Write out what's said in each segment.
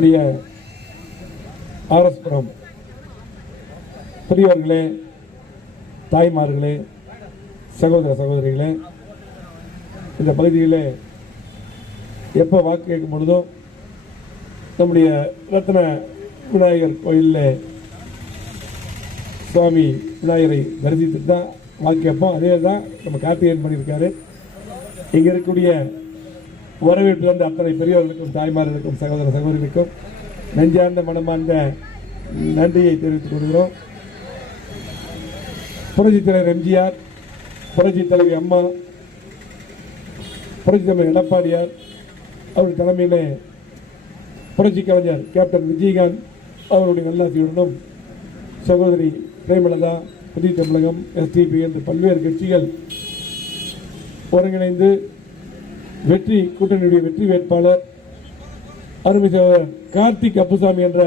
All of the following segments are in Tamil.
நம்முடைய ஆர்எஸ்புரம் பெரியவர்களே தாய்மார்களே சகோதர சகோதரிகளே இந்த பகுதியில் எப்போ வாக்கு கேட்கும் பொழுதோ நம்முடைய ரத்ன விநாயகர் கோயிலில் சுவாமி விநாயகரை தரிசித்துட்டு தான் வாக்கு கேட்போம். அதே தான் நம்ம கார்த்திகேயன் பண்ணியிருக்காரு. இங்கே இருக்கக்கூடிய வரவேற்று வந்த அத்தனை பெரியவர்களுக்கும் தாய்மார்களுக்கும் சகோதர சகோதரிகளுக்கும் நெஞ்சார்ந்த மனமார்ந்த நன்றியை தெரிவித்துக் கொள்கிறோம். புரட்சித் தலைவர் எம்ஜிஆர் புரட்சித் தலைவி அம்மா புரட்சித் தலைவர் எடப்பாடியார் அவர் தலைமையிலே புரட்சி கலைஞர் கேப்டன் விஜயகாந்த் அவருடைய நல்லாசியுடனும் சகோதரி பிரேமலதா புதிய தமிழகம் எஸ்டிபி என்று பல்வேறு கட்சிகள் ஒருங்கிணைந்து வெற்றி கூட்டணியுடைய வெற்றி வேட்பாளர் அருமை கார்த்திக் அப்புசாமி என்ற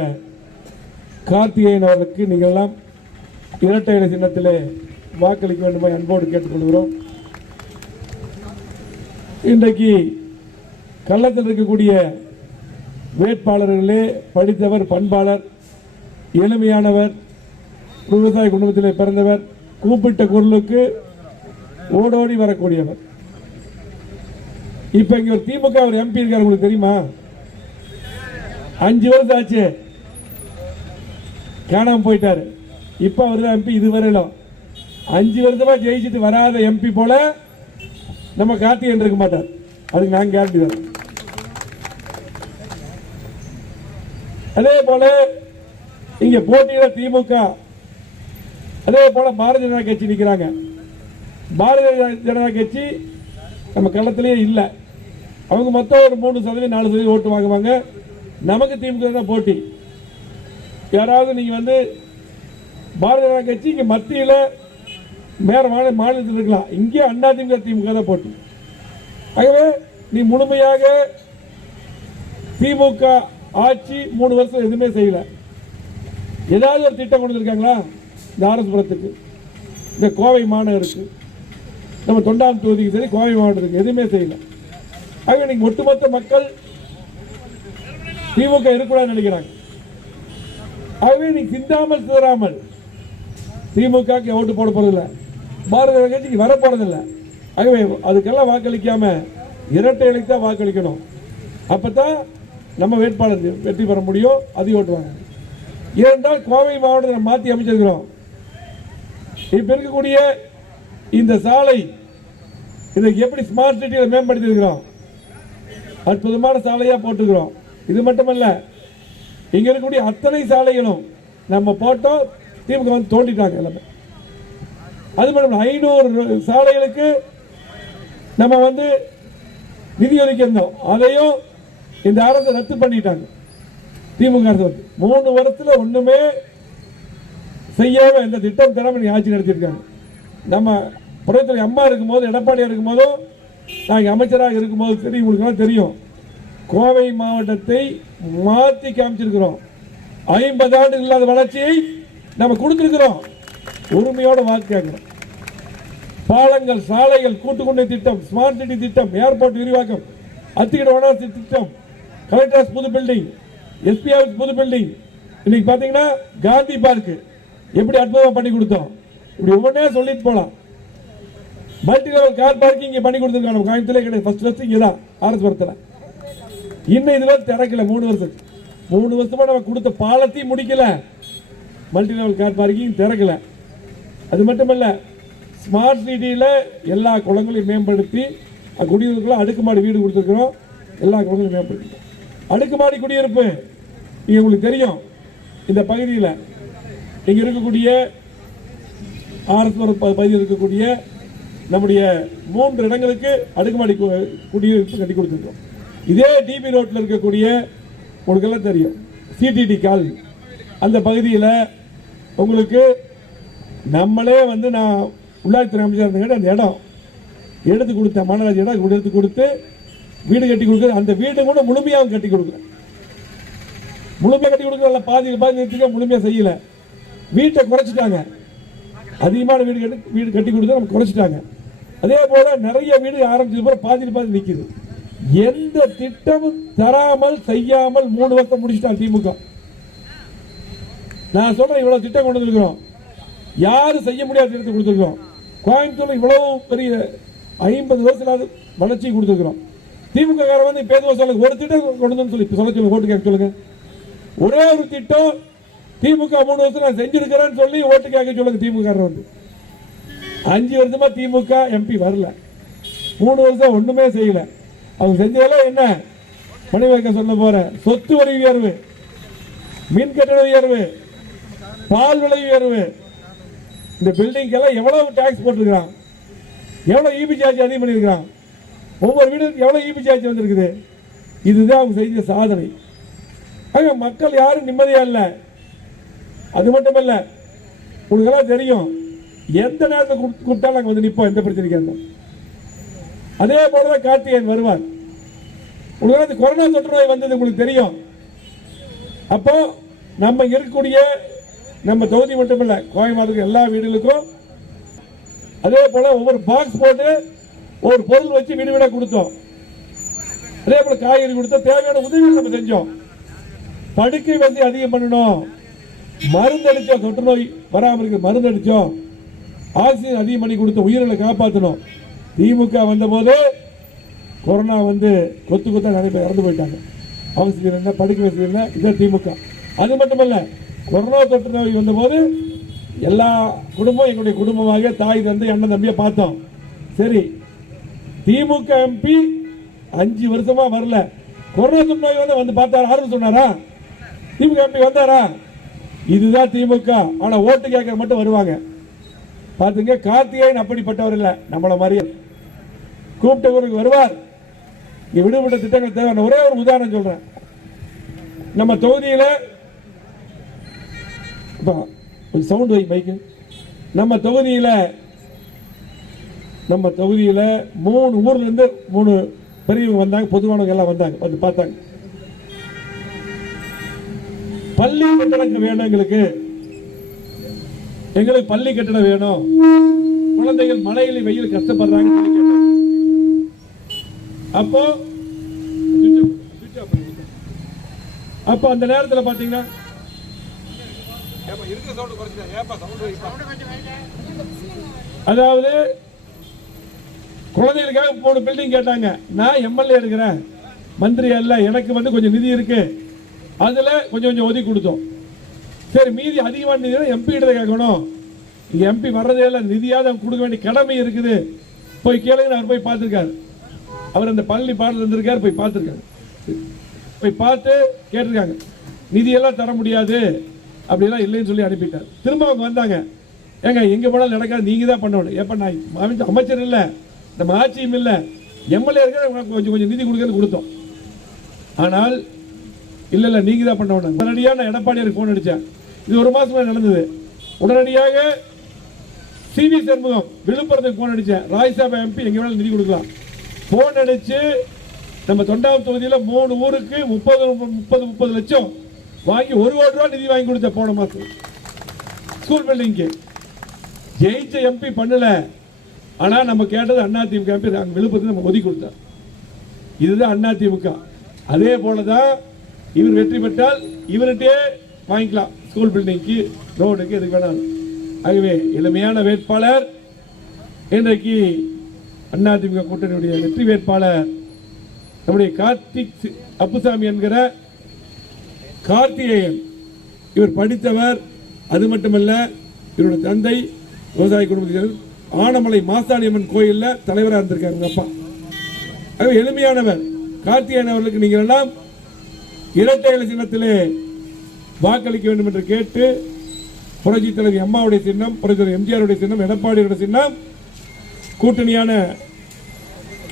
கார்த்திகேயன் அவர்களுக்கு நீங்கள் எல்லாம் இரட்டை இலை சின்னத்தில் வாக்களிக்க வேண்டுமா அன்போடு கேட்டுக்கொள்கிறோம். இன்றைக்கு கள்ளத்தில் இருக்கக்கூடிய வேட்பாளர்களே படித்தவர் பண்பாளர் எளிமையானவர் விவசாய குடும்பத்தில் பிறந்தவர் கூப்பிட்ட குரலுக்கு ஓடோடி வரக்கூடியவர். இப்ப இங்க ஒரு திமுக ஒரு எம்பி இருக்காரு உங்களுக்கு தெரியுமா? அஞ்சு வருஷம் ஆச்சு. காணாம போயிட்டாரு. இப்ப அவர் தான் எம்பி இதுவரையிலும் அஞ்சு வருஷமா ஜெயிச்சுட்டு வராத எம்பி போல நம்ம கார்த்திகேயன் இருக்க மாட்டார். அதுக்கு நான் கேரண்டி தரேன் அதே போல இங்க போட்டியிட திமுக. அதே போல பாரதிய ஜனதா கட்சி நிக்கிறாங்க. பாரதிய ஜனதா கட்சி நம்ம களத்திலேயே இல்லை. அவங்க மொத்தம் ஒரு மூணு சதவீதம் நாலு சதவீதம் ஓட்டு வாங்குவாங்க. நமக்கு திமுக தான் போட்டி. யாராவது நீங்க வந்து பாரதிய ஜனதா கட்சி இங்க மத்தியில் வேற மாநில மாநிலத்தில் இருக்கலாம். இங்கே அண்ணா திமுக திமுக தான் போட்டி. ஆகவே நீ முழுமையாக திமுக ஆட்சி மூணு வருஷம் எதுவுமே செய்யல. ஏதாவது ஒரு திட்டம் கொண்டு வந்திருக்காங்களா இந்த ஆரஸ்புரத்துக்கு இந்த கோவை மாநகருக்கு. நம்ம தொண்டாம் தொகுதிக்கு சரி கோவை மாவட்டத்துக்கு எதுவுமே செய்யலை. ஆகவே நீங்க ஒட்டுமொத்த மக்கள் திமுக இருக்கக்கூடாதுன்னு நினைக்கிறாங்க. ஆகவே நீ சிந்தாமல் சிதறாமல் திமுக ஓட்டு போட போறதில்லை. பாரதிய ஜனதா கட்சிக்கு வர போறதில்லை. ஆகவே அதுக்கெல்லாம் வாக்களிக்காம இரட்டை இலைக்கு தான் வாக்களிக்கணும். அப்பதான் நம்ம வேட்பாளர் வெற்றி பெற முடியும். அதிக ஓட்டுவாங்க ஏனென்றால் கோவை மாவட்டத்தை மாற்றி அமைச்சிருக்கிறோம். இப்ப இருக்கக்கூடிய இந்த சாலை இதுக்கு எப்படி ஸ்மார்ட் சிட்டியை மேம்படுத்தி இருக்கிறோம் அற்புதமான சாலையாக போட்டுக்கிறோம். இது மட்டுமல்ல இங்கே இருக்கக்கூடிய அத்தனை சாலைகளும் நம்ம போட்டோம் திமுக வந்து தோண்டிட்டாங்க எல்லாமே. அது மட்டும் ஐநூறு சாலைகளுக்கு நம்ம வந்து நிதி ஒதுக்கியிருந்தோம். அதையும் இந்த அரசு ரத்து பண்ணிட்டாங்க. திமுக அரசு வந்து மூணு வருஷத்தில் ஒன்றுமே செய்யாம இந்த திட்டம் திறமை ஆட்சி நடத்தியிருக்காங்க. நம்ம புறத்துறை அம்மா இருக்கும்போது இருக்கும் இருக்கும்போதும் நாங்கள் அமைச்சராக இருக்கும்போது தெரியும் உங்களுக்கு தெரியும். கோவை மாவட்டத்தை மாற்றி காமிச்சிருக்கிறோம். ஐம்பது ஆண்டு இல்லாத வளர்ச்சியை நம்ம கொடுத்திருக்கிறோம். உரிமையோட வாக்கு கேட்கிறோம் பாலங்கள் சாலைகள் கூட்டுக்குண்டை திட்டம் ஸ்மார்ட் சிட்டி திட்டம் ஏர்போர்ட் விரிவாக்கம் அத்திக்கிட வனாசி திட்டம் கலெக்டர்ஸ் புது பில்டிங் எஸ்பி ஆஃபீஸ் புது பில்டிங் இன்னைக்கு பார்த்தீங்கன்னா காந்தி பார்க்கு எப்படி அற்புதமாக பண்ணி கொடுத்தோம். இப்படி ஒவ்வொன்றே சொல்லிட்டு போகலாம் மல்டி லெவல் கார் பார்க்கிங் இங்கே பண்ணி கொடுத்துருக்காங்க. நம்ம கிடையாது ஃபர்ஸ்ட் ஃபர்ஸ்ட் இங்கே தான் ஆர்எஸ்புரத்தில் இன்னும் இதுல திறக்கல மூணு வருஷத்துக்கு. மூணு வருஷமாக நம்ம கொடுத்த பாலத்தையும் முடிக்கல. மல்டி லெவல் கார் பார்க்கிங் திறக்கல. அது மட்டுமல்ல ஸ்மார்ட் சிட்டியில் எல்லா குளங்களையும் மேம்படுத்தி அஹ் குடியிருப்புக்குள்ள அடுக்குமாடி வீடு கொடுத்துருக்குறோம். எல்லா குளங்களையும் மேம்படுத்தி அடுக்குமாடி குடியிருப்பு இங்கே உங்களுக்கு தெரியும். இந்த பகுதியில் இங்கே இருக்கக்கூடிய ஆர்எஸ்புரம் ப- பகுதியில் இருக்கக்கூடிய நம்முடைய மூன்று இடங்களுக்கு அடுக்குமாடி கு- குடியிருப்பு கட்டி கொடுத்துருக்கோம் இதே டிபி ரோட்டில் இருக்கக்கூடிய உங்களுக்கு எல்லாம் தெரியும் சிடிடி கால் அந்த பகுதியில் உங்களுக்கு நம்மளே வந்து நான் உள்ளாட்சித்துறை அமைச்சர் இருந்தேங்க அந்த இடம். எடுத்து கொடுத்த மாநகராட்சி இடம் எடுத்து கொடுத்து வீடு கட்டி கொடுக்குறது அந்த வீடு கூட முழுமையாக கட்டி கொடுக்குறேன் முழுமையாக கட்டி கொடுக்குறதுல பாதி பாதி நிறுத்திக்க முழுமையாக செய்யலை. வீட்டை குறைச்சிட்டாங்க. அதிகமான வீடு கட்டி வீடு கட்டி கொடுத்து நம்ம குறைச்சிட்டாங்க. அதே போல நிறைய வீடு ஆரம்பிச்சது போல பாதி பாதி நிற்குது எந்த திட்டமும் தராமல் செய்யாமல் மூணு வருஷம் முடிச்சுட்டா திமுக. நான் சொல்றேன் இவ்வளவு திட்டம் கொண்டு வந்திருக்கிறோம். யாரும் செய்ய முடியாத திட்டத்தை கொடுத்துருக்கோம் கோயம்புத்தூர்ல இவ்வளவு பெரிய ஐம்பது வருஷம் வளர்ச்சி கொடுத்துருக்கிறோம். திமுக காரர் வந்து பேசுவோம் சொல்லுங்க ஒரு திட்டம் கொண்டு வந்து சொல்லி சொல்ல சொல்லுங்க ஓட்டு கேட்க சொல்லுங்க. ஒரே ஒரு திட்டம் திமுக மூணு வருஷம் நான் செஞ்சிருக்கிறேன்னு சொல்லி ஓட்டு கேட்க சொல்லுங்க திமுக காரர் வந்து. அஞ்சு வருஷமா திமுக எம்பி வரல. மூணு வருஷம் ஒண்ணுமே செய்யல. அவங்க செஞ்சதெல்லாம் என்ன? மணிவேக்க சொல்ல போற. சொத்து வரி உயர்வு மின் கட்டண உயர்வு பால் விலை உயர்வு. இந்த பில்டிங் எல்லாம் எவ்வளவு டாக்ஸ் போட்டிருக்கிறான்? எவ்வளவு இபி சார்ஜ் அதிகம் பண்ணியிருக்கிறான்? ஒவ்வொரு வீடுக்கு எவ்வளவு இபி சார்ஜ் வந்திருக்குது? இதுதான் அவங்க செஞ்ச சாதனை. ஆக மக்கள் யாரும் நிம்மதியா இல்லை. அது மட்டும் இல்லை உங்களுக்கெல்லாம் தெரியும். எந்த நேரத்தை கூப்பிட்டு- கூப்பிட்டாலும் நாங்கள் வந்து நிற்போம் எந்த பிரச்சனைக்கு இருந்தாலும் அதே போலதான் கார்த்திகேயன் வருவார். உங்களுக்கு வந்து கொரோனா தொற்று நோய் வந்தது உங்களுக்கு தெரியும். அப்போ நம்ம இருக்கக்கூடிய நம்ம தொகுதி மட்டுமல்ல கோயம்புத்தூர் எல்லா வீடுகளுக்கும் அதே போல ஒவ்வொரு பாக்ஸ் போட்டு ஒரு பொருள் வச்சு வீடு வீடாக கொடுத்தோம். அதே போல காய்கறி கொடுத்தோம். தேவையான உதவிகள் நம்ம செஞ்சோம். படுக்கை வசதி அதிகம் பண்ணணும். மருந்து அடித்தோம் தொற்று நோய் வராமல் இருக்கு மருந்து அடித்தோம் ஆக்சிஜன் அதிகம் பண்ணி கொடுத்த உயிர்களை காப்பாற்றணும் திமுக வந்தபோது கொரோனா வந்து கொத்து கொத்தா நிறைய பேர் இறந்து போயிட்டாங்க. ஆக்சிஜன் என்ன படுக்கை வசதி இல்லை இதான் திமுக. அது மட்டுமல்ல கொரோனா தொற்று நோய் வந்தபோது எல்லா குடும்பம் எங்களுடைய குடும்பமாக தாய் தந்தை அண்ணன் தம்பியை பார்த்தோம். சரி திமுக எம்பி அஞ்சு வருஷமா வரல. கொரோனா தொற்று நோய் வந்து வந்து பார்த்தாரா? ஆர்வம் சொன்னாரா? திமுக எம்பி வந்தாரா? இதுதான் திமுக. ஆனா ஓட்டு கேட்க மட்டும் வருவாங்க. பாத்துங்க கார்த்திகேயன் அப்படிப்பட்டவர் இல்ல. நம்மள மாதிரியே. கூப்பிட்டவருக்கு வருவார். இங்கே விடுபட்ட திட்டங்கள் தேவை. ஒரே ஒரு உதாரணம் சொல்கிறேன் நம்ம தொகுதியில் இப்போ சவுண்ட் வை பைக்கு நம்ம தொகுதியில் நம்ம தொகுதியில் மூணு ஊர்லேருந்து மூணு பெரியவங்க வந்தாங்க பொதுவானவங்க எல்லாம் வந்தாங்க. வந்து பார்த்தாங்க. பள்ளி கட்டணம் வேணும் எங்களுக்கு பள்ளி கட்டணம் வேணும். குழந்தைகள் மழையில் வெயில் கஷ்டப்படுறாங்க அப்போ அப்போ அந்த நேரத்தில் பாத்தீங்கன்னா அதாவது குழந்தைகளுக்காக மூணு பில்டிங் கேட்டாங்க. நான் எம்எல்ஏ இருக்கிறேன் மந்திரி அல்ல எனக்கு வந்து கொஞ்சம் நிதி இருக்கு. அதுல கொஞ்சம் கொஞ்சம் ஒதுக்கி கொடுத்தோம். சரி மீதி அதிகமான நிதி எம்பி கிட்ட கேட்கணும். எம்பி வர்றதே இல்லை நிதியாவது அவங்க கொடுக்க வேண்டிய கடமை இருக்குது. போய் கேளுங்க அவர் போய் பார்த்துருக்காரு. அவர் அந்த பள்ளி பாடல் இருந்திருக்காரு போய் பார்த்துருக்காரு. போய் பார்த்து கேட்டிருக்காங்க. நிதியெல்லாம் தர முடியாது அப்படிலாம் இல்லைன்னு சொல்லி அனுப்பிட்டார். திரும்ப அவங்க வந்தாங்க. ஏங்க எங்கே போனாலும் நடக்காது நீங்கள் தான் பண்ணணும். எப்ப நான் அமைச்ச- அமைச்சர் இல்லை நம்ம ஆட்சியும் இல்லை. எம்எல்ஏ இருக்கிற உங்களுக்கு கொஞ்சம் கொஞ்சம் நிதி கொடுக்கறது கொடுத்தோம். ஆனால் இல்லை இல்லை நீங்கள் தான் பண்ணணும். உடனடியாக நான் எடப்பாடியார் ஃபோன் அடித்தேன் இது ஒரு மாசமா நடந்தது. உடனடியாக சிவி சண்முகம் விழுப்புரத்துக்கு ஃபோன் அடிச்சேன். ராஜ்யசபா எம்பி எங்க வேணாலும் நிதி கொடுக்கலாம். ஃபோன் அடிச்சு நம்ம தொண்டாம் தொகுதியில் மூணு ஊருக்கு முப்பது முப்பது முப்பது லட்சம் வாங்கி ஒரு கோடி ரூபாய் நிதி வாங்கி கொடுத்த போன மாசம். ஸ்கூல் பில்டிங்க்கு. ஜெயிச்ச எம்பி பண்ணல. ஆனால் நம்ம கேட்டது அண்ணா திமுக எம்பி அங்க விழுப்புரத்தில் நம்ம ஒதுக்கி கொடுத்தோம். இதுதான் அண்ணா திமுக. அதே போலதான் இவர் வெற்றி பெற்றால் இவர்கிட்டயே வாங்கிக்கலாம். ஸ்கூல் பில்டிங்க்கு ரோடுக்கு எதுக்கு வேணாலும் ஆகவே எளிமையான வேட்பாளர் இன்றைக்கு அதிமுக கூட்டணியுடைய வெற்றி வேட்பாளர் நம்முடைய கார்த்திக் சி- அப்புசாமி என்கிற கார்த்திகேயன். இவர் படித்தவர் அது மட்டுமல்ல இவருடைய தந்தை விவசாய குடும்பத்தில் ஆனமலை மாசாணியம்மன் கோயிலில் தலைவராக இருந்திருக்காரு அப்பா. ஆகவே எளிமையானவர் கார்த்திகேயன் அவர்களுக்கு நீங்கள் எல்லாம் இரட்டை இலை சின்னத்திலே வாக்களிக்க வேண்டும் என்று கேட்டு புரட்சி தலைவி அம்மாவுடைய சின்னம் புரட்சி தலைவர் எம்ஜிஆருடைய சின்னம் எடப்பாடியுடைய சின்னம் கூட்டணியான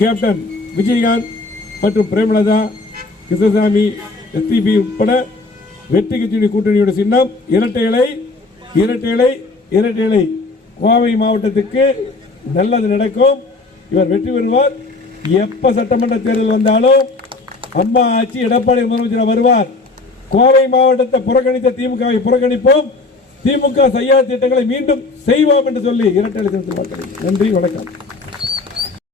கேப்டன் விஜயகாந்த் மற்றும் பிரேமலதா கிருஷ்ணசாமி எஸ்டிபி உட்பட வெற்றி கட்சியுடைய கூட்டணியோட சின்னம் இரட்டை இலை இரட்டை இலை இரட்டை இலை. கோவை மாவட்டத்துக்கு நல்லது நடக்கும். இவர் வெற்றி பெறுவார். எப்ப சட்டமன்ற தேர்தல் வந்தாலும் அம்மா ஆட்சி எடப்பாடி முதலமைச்சர் வருவார். கோவை மாவட்டத்தை புறக்கணித்த திமுகவை புறக்கணிப்போம். திமுக செய்யாத திட்டங்களை மீண்டும் செய்வோம் என்று சொல்லி இரட்டை இலை நன்றி வணக்கம்.